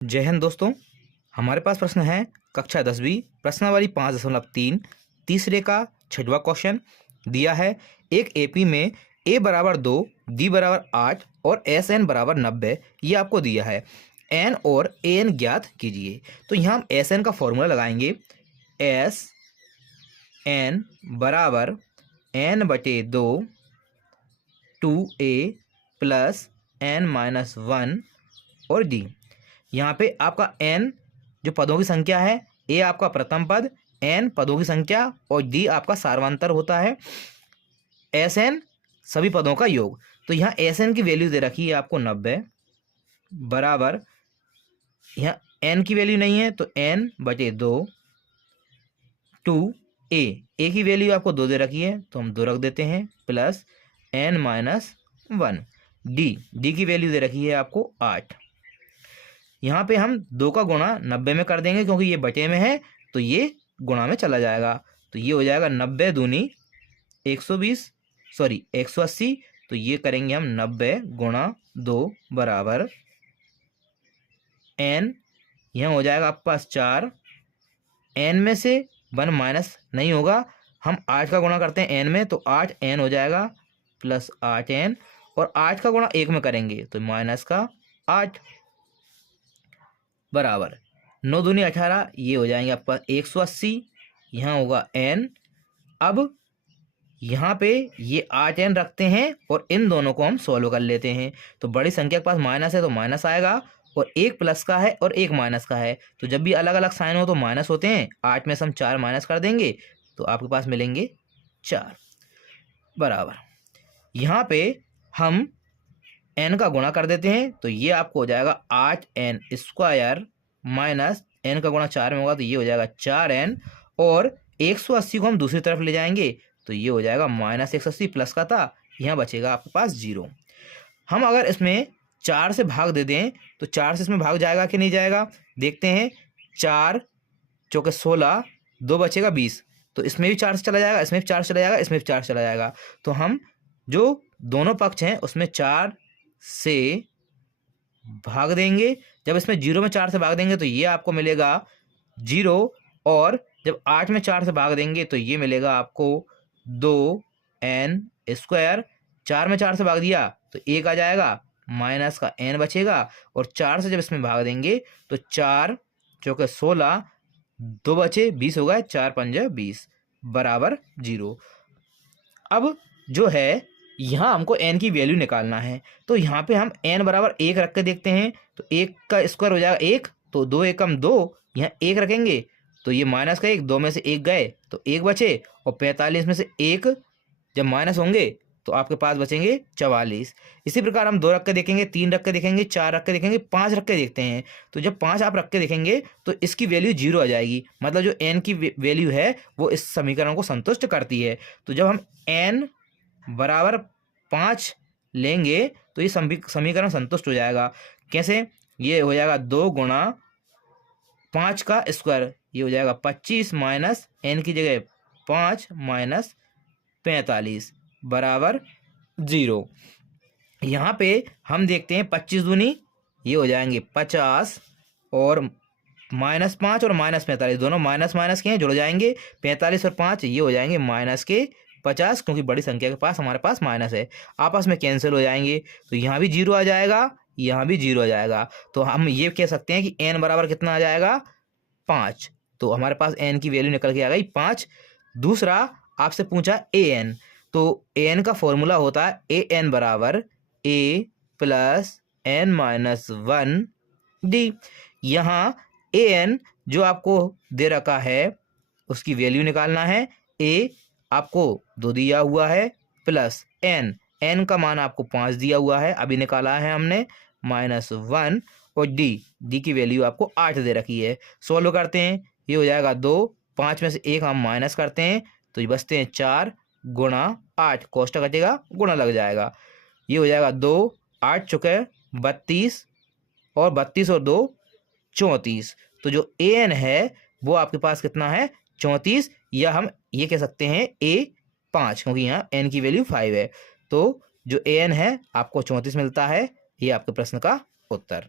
जय हिंद दोस्तों। हमारे पास प्रश्न है कक्षा 10वीं प्रश्नावली 5.3 तीसरे का 6वां क्वेश्चन दिया है। एक एपी में ए बराबर 2, डी बराबर 8 और एस एन बराबर 90 ये आपको दिया है। एन और ए एन ज्ञात कीजिए। तो यहाँ हम एस एन का फॉर्मूला लगाएंगे। एस एन बराबर एन बटे 2 2a प्लस एन माइनस 1 और डी। यहाँ पे आपका n जो पदों की संख्या है, a आपका प्रथम पद, n पदों की संख्या और d आपका सार्वंतर होता है, Sn सभी पदों का योग। तो यहाँ Sn की वैल्यू दे रखी है आपको 90 बराबर, यहाँ n की वैल्यू नहीं है तो n बटे 2 2a, a की वैल्यू आपको 2 दे रखी है तो हम 2 रख देते हैं प्लस n माइनस 1, d की वैल्यू दे रखी है आपको 8। यहाँ पे हम 2 का गुणा 90 में कर देंगे क्योंकि ये बटे में है तो ये गुणा में चला जाएगा। तो ये हो जाएगा 90 दूनी 120 सॉरी 180। तो ये करेंगे हम 90 गुणा 2 बराबर n, यहाँ हो जाएगा आपके पास 4। n में से 1 माइनस नहीं होगा, हम 8 का गुणा करते हैं n में तो 8n हो जाएगा प्लस 8n, और 8 का गुणा 1 में करेंगे तो माइनस का 8 बराबर 9 दूनी 18, ये हो जाएंगे आपका 180। यहाँ होगा n। अब यहाँ पे ये 8n रखते हैं और इन दोनों को हम सॉल्व कर लेते हैं। तो बड़ी संख्या के पास माइनस है तो माइनस आएगा, और एक प्लस का है और एक माइनस का है तो जब भी अलग अलग साइन हो तो माइनस होते हैं। 8 में से हम 4 माइनस कर देंगे तो आपके पास मिलेंगे 4 बराबर, यहाँ पे हम n का गुणा कर देते हैं तो ये आपको हो जाएगा 8n स्क्वायर माइनस n का गुणा 4 में होगा तो ये हो जाएगा 4n, और 180 को हम दूसरी तरफ ले जाएंगे तो ये हो जाएगा माइनस 180, प्लस का था यहाँ बचेगा आपके पास 0। हम अगर इसमें 4 से भाग दे दें तो 4 से इसमें भाग जाएगा कि नहीं जाएगा, देखते हैं। 4 चौके 16, 2 बचेगा 20, तो इसमें भी 4 से चला जाएगा, इसमें भी 4 से चला जाएगा, इसमें भी 4 से चला जाएगा। तो हम जो दोनों पक्ष हैं उसमें 4 से भाग देंगे। जब इसमें 0 में 4 से भाग देंगे तो ये आपको मिलेगा 0, और जब 8 में 4 से भाग देंगे तो ये मिलेगा आपको 2n स्क्वायर। 4 में 4 से भाग दिया तो 1 आ जाएगा, माइनस का n बचेगा, और 4 से जब इसमें भाग देंगे तो 4 चौके 16, 2 बचे 20 हो गए, 4 पंजे 20 बराबर 0। अब जो है यहाँ हमको n की वैल्यू निकालना है तो यहाँ पे हम n बराबर 1 रख के देखते हैं। तो 1 का स्क्वायर हो जाएगा 1, तो 2 एकम 2, यहाँ 1 रखेंगे तो ये माइनस का 1, 2 में से 1 गए तो 1 बचे, और 45 में से 1 जब माइनस होंगे तो आपके पास बचेंगे 44। इसी प्रकार हम 2 रख के देखेंगे, 3 रख के देखेंगे, 4 रख के देखेंगे, 5 रख के देखते हैं। तो जब 5 आप रख के देखेंगे तो इसकी वैल्यू 0 आ जाएगी, मतलब जो n की वैल्यू है वो इस समीकरण को संतुष्ट करती है। तो जब हम n बराबर 5 लेंगे तो ये समीकरण संतुष्ट हो जाएगा। कैसे? ये हो जाएगा 2 गुणा 5 का स्क्वायर, ये हो जाएगा 25 माइनस n की जगह 5 माइनस 45 बराबर 0। यहाँ पे हम देखते हैं 25 दूनी ये हो जाएंगे 50, और माइनस 5 और माइनस 45 दोनों माइनस माइनस के हैं, जुड़ जाएंगे। 45 और 5 ये हो जाएंगे माइनस के 50, क्योंकि बड़ी संख्या के पास हमारे पास माइनस है, आपस में कैंसिल हो जाएंगे। तो यहाँ भी 0 आ जाएगा, यहाँ भी 0 आ जाएगा। तो हम ये कह सकते हैं कि n बराबर कितना आ जाएगा 5। तो हमारे पास n की वैल्यू निकल के आ गई 5। दूसरा आपसे पूछा an, तो an का फॉर्मूला होता है an बराबर a plus n minus 1 d। यहाँ an जो आपको दे रखा है उसकी वैल्यू निकालना है। a आपको 2 दिया हुआ है प्लस n का मान आपको 5 दिया हुआ है, अभी निकाला है हमने, माइनस 1, और d की वैल्यू आपको 8 दे रखी है। सॉल्व करते हैं, ये हो जाएगा 2, 5 में से 1 हम माइनस करते हैं तो ये बचते हैं 4 गुणा 8, कोष्टक कटेगा गुणा लग जाएगा, ये हो जाएगा 2 8 चुके 32, और 32 और 2 34। तो जो an है वो आपके पास कितना है 34, या हम ये कह सकते हैं a5, क्योंकि यहाँ n की वैल्यू 5 है। तो जो an है आपको 34 मिलता है। ये आपके प्रश्न का उत्तर।